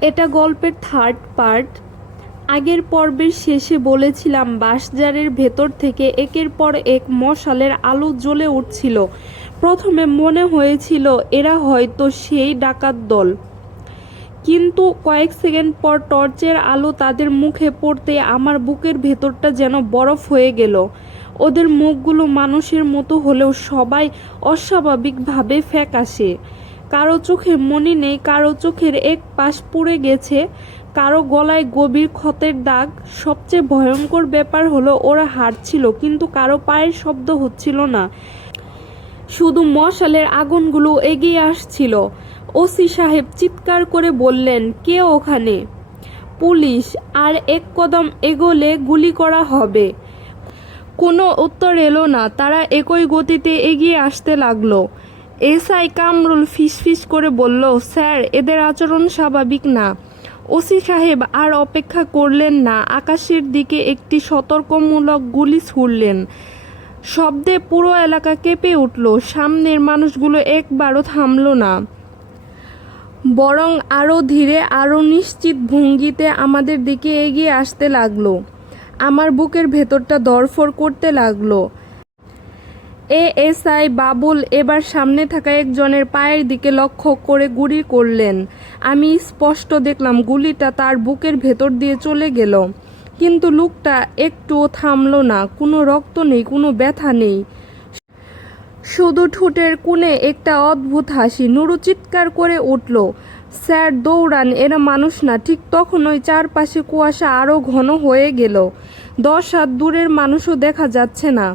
এটা গল্পের third part. আগের পর্বের শেষে বলেছিলাম বাঁশঝাড়ের ভেতর থেকে একের পর এক মশালের আলো জ্বলে উঠছিল। প্রথমে মনে হয়েছিল এরা হয়তো সেই ডাকাত দল, কিন্তু কয়েক সেকেন্ড পর টর্চের আলো তাদের মুখে পড়তে আমার বুকের ভেতরটা যেন বরফ হয়ে গেল। ওদের মুখগুলো মানুষের মতো হলেও সবাই অস্বাভাবিকভাবে ফ্যাকাশে। কারো চোখে মনি নেই, কারো চোখের এক পাশ পুড়ে গেছে, কারো গলায় গভীর ক্ষতের দাগ। সবচেয়ে ভয়ঙ্কর ব্যাপার হলো ওরা হাঁটছিল, কিন্তু কারো পায়ের শব্দ হচ্ছিল না, শুধু মশালের আগুনগুলো এগিয়ে আসছিল। ওসি সাহেব চিৎকার করে বললেন, কে ওখানে? পুলিশ। আর এক কদম এগোলে গুলি করা হবে। কোনো উত্তর এলো না। তারা একই গতিতে এগিয়ে আসতে লাগলো। এসআই কামরুল ফিসফিস করে বলল, স্যার, এদের আচরণ স্বাভাবিক না। ওসি সাহেব আর অপেক্ষা করলেন না, আকাশের দিকে একটি সতর্কমূলক গুলি ছুড়লেন। শব্দে পুরো এলাকা কেঁপে উঠল। সামনের মানুষগুলো একবারও থামল না, বরং আরও ধীরে, আরও নিশ্চিত ভঙ্গিতে আমাদের দিকে এগিয়ে আসতে লাগলো। আমার বুকের ভেতরটা ধড়ফড় করতে লাগলো। এএসআই বাবুল এবার সামনে থাকা একজনের পায়ের দিকে লক্ষ্য করে গুলি করলেন। আমি স্পষ্ট দেখলাম গুলিটা তার বুকের ভেতর দিয়ে চলে গেল, কিন্তু লোকটা একটুও থামলো না। কোনো রক্ত নেই, কোনো ব্যথা নেই, শুধু ঠোঁটের কোণে একটা অদ্ভুত হাসি। নুরু চিৎকার করে উঠল, স্যার দৌড়ান, এরা মানুষ না। ঠিক তখনই চারপাশে কুয়াশা আরও ঘন হয়ে গেল। 10 হাত দূরের মানুষও দেখা যাচ্ছে না।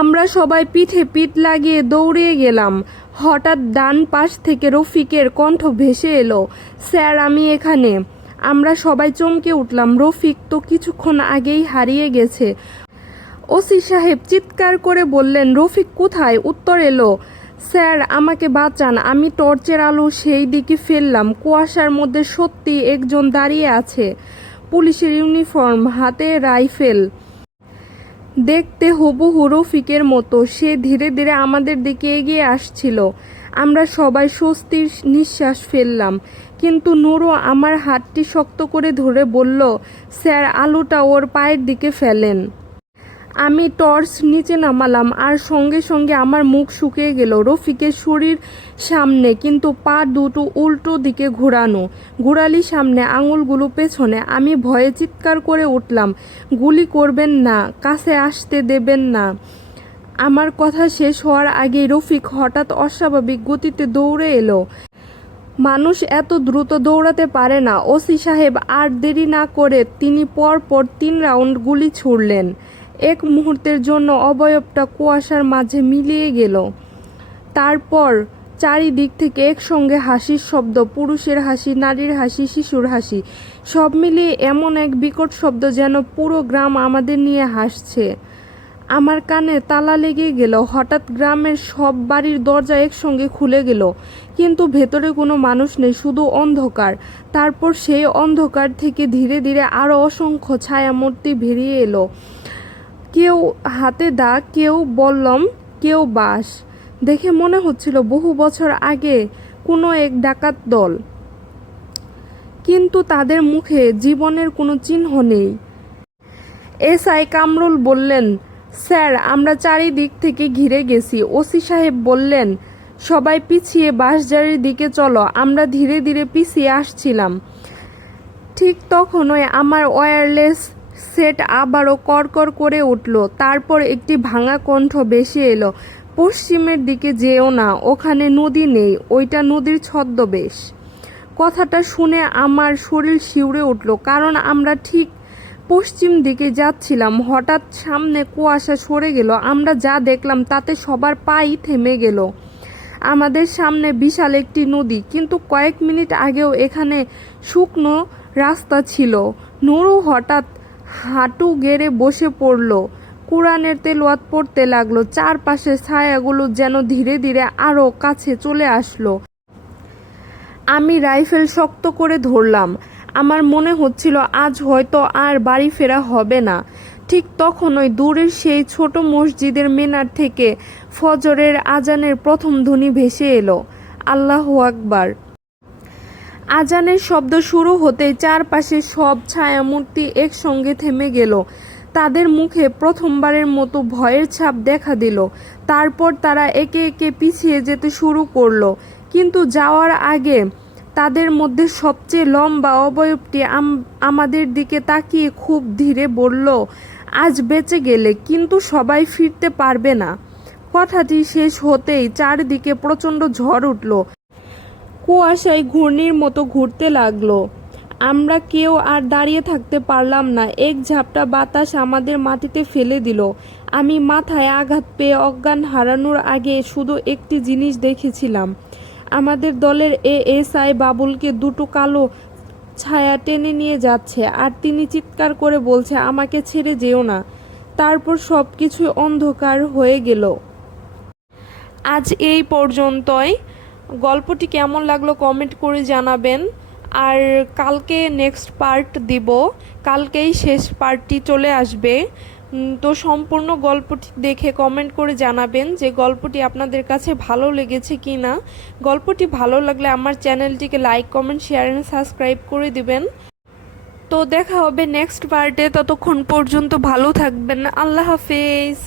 আমরা সবাই পিঠে পিঠ লাগিয়ে দৌড়িয়ে গেলাম। হঠাৎ ডান পাশ থেকে রফিকের কণ্ঠ ভেসে এলো, স্যার, আমি এখানে। আমরা সবাই চমকে উঠলাম। রফিক তো কিছুক্ষণ আগেই হারিয়ে গেছে। ওসি সাহেব চিৎকার করে বললেন, রফিক কোথায়? উত্তর এলো, স্যার, আমাকে বাঁচান। আমি টর্চের আলো সেই দিকে ফেললাম। কুয়াশার মধ্যে সত্যি একজন দাঁড়িয়ে আছে, পুলিশের ইউনিফর্ম, হাতে রাইফেল, দেখতে হুবহু রফিকের মতো। সে ধীরে ধীরে আমাদের দিকে এগিয়ে আসছিল। আমরা সবাই স্বস্তির নিঃশ্বাস ফেললাম, কিন্তু নুরু আমার হাতটি শক্ত করে ধরে বলল, স্যার, আলোটা ওর পায়ের দিকে ফেলেন। আমি টর্চ নিচে নামালাম, আর সঙ্গে সঙ্গে আমার মুখ শুকিয়ে গেল। রফিকের শরীর সামনে, কিন্তু পা দুটো উল্টো দিকে ঘোরানো, ঘোরালি সামনে, আঙুলগুলো পেছনে। আমি ভয়ে চিৎকার করে উঠলাম, গুলি করবেন না, কাছে আসতে দেবেন না। আমার কথা শেষ হওয়ার আগেই রফিক হঠাৎ অস্বাভাবিক গতিতে দৌড়ে এলো। মানুষ এত দ্রুত দৌড়াতে পারে না। ওসি সাহেব আর দেরি না করে তিনি পরপর 3 রাউন্ড গুলি ছুড়লেন। এক মুহূর্তের জন্য অবয়বটা কুয়াশার মাঝে মিলিয়ে গেল। তারপর চারিদিক থেকে একসঙ্গে হাসির শব্দ, পুরুষের হাসি, নারীর হাসি, শিশুর হাসি, সব মিলিয়ে এমন এক বিকট শব্দ যেন পুরো গ্রাম আমাদের নিয়ে হাসছে। আমার কানে তালা লেগে গেল। হঠাৎ গ্রামের সব বাড়ির দরজা একসঙ্গে খুলে গেল, কিন্তু ভেতরে কোনো মানুষ নেই, শুধু অন্ধকার। তারপর সেই অন্ধকার থেকে ধীরে ধীরে আরও অসংখ্য ছায়ামূর্তি বেরিয়ে এলো। কেউ হাতে দা, কেউ বল্লম, কেউ বাঁশ। দেখে মনে হচ্ছিল বহু বছর আগে কোনো এক ডাকাত দল, কিন্তু তাদের মুখে জীবনের কোনো চিহ্ন নেই। এসআই কামরুল বললেন, স্যার, আমরা চারিদিক থেকে ঘিরে গেছি। ওসি সাহেব বললেন, সবাই পিছিয়ে বাঁশঝাড়ের দিকে চলো। আমরা ধীরে ধীরে পিছিয়ে আসছিলাম। ঠিক তখনই আমার ওয়্যারলেস সেট আবারও কড়কড় করে উঠল। তারপর একটি ভাঙা কণ্ঠ ভেসে এলো, পশ্চিমের দিকে যেও না, ওখানে নদী নেই, ওইটা নদীর ছদ্মবেশ। কথাটা শুনে আমার শরীর শিউরে উঠল, কারণ আমরা ঠিক পশ্চিম দিকে যাচ্ছিলাম। হঠাৎ সামনে কুয়াশা সরে গেল। আমরা যা দেখলাম তাতে সবার পাই থেমে গেল। আমাদের সামনে বিশাল একটি নদী, কিন্তু কয়েক মিনিট আগেও এখানে শুকনো রাস্তা ছিল। নুরু হঠাৎ হাঁটু গেড়ে বসে পড়ল, কুরআনের তেলাওয়াত পড়তে লাগলো। চারপাশের ছায়াগুলো যেন ধীরে ধীরে আরও কাছে চলে আসলো। আমি রাইফেল শক্ত করে ধরলাম। আমার মনে হচ্ছিল আজ হয়তো আর বাড়ি ফেরা হবে না। ঠিক তখনই দূরের সেই ছোট মসজিদের মিনার থেকে ফজরের আজানের প্রথম ধ্বনি ভেসে এলো, আল্লাহু আকবার। আজানের শব্দ শুরু হতেই চারপাশে সব ছায়ামূর্তি একসঙ্গে থেমে গেল। তাদের মুখে প্রথমবারের মতো ভয়ের ছাপ দেখা দিল। তারপর তারা একে একে পিছিয়ে যেতে শুরু করলো। কিন্তু যাওয়ার আগে তাদের মধ্যে সবচেয়ে লম্বা অবয়বটি আমাদের দিকে তাকিয়ে খুব ধীরে বলল, আজ বেঁচে গেলে কিন্তু সবাই ফিরতে পারবে না। কথাটি শেষ হতেই চারদিকে প্রচণ্ড ঝড় উঠল। কুয়াশায় ঘূর্ণির মতো ঘুরতে লাগলো। আমরা কেউ আর দাঁড়িয়ে থাকতে পারলাম না। এক ঝাপটা বাতাস আমাদের মাটিতে ফেলে দিল। আমি মাথায় আঘাত পেয়ে অজ্ঞান হারানোর আগে শুধু একটি জিনিস দেখেছিলাম, আমাদের দলের এএসআই বাবুলকে দুটো কালো ছায়া টেনে নিয়ে যাচ্ছে, আর তিনি চিৎকার করে বলছে, আমাকে ছেড়ে যেও না। তারপর সব কিছুই অন্ধকার হয়ে গেল। আজ এই পর্যন্তই। গল্পটি কেমন লাগলো কমেন্ট করে জানাবেন। আর কালকে নেক্সট পার্ট দিব, কালকেই শেষ পার্টটি চলে আসবে। তো সম্পূর্ণ গল্পটি দেখে কমেন্ট করে জানাবেন যে গল্পটি আপনাদের কাছে ভালো লেগেছে কি না। গল্পটি ভালো লাগলে আমার চ্যানেলটিকে like, comment, share and subscribe করে দিবেন। তো দেখা হবে নেক্সট পার্টে। ততক্ষণ পর্যন্ত ভালো থাকবেন। আল্লাহ হাফেজ।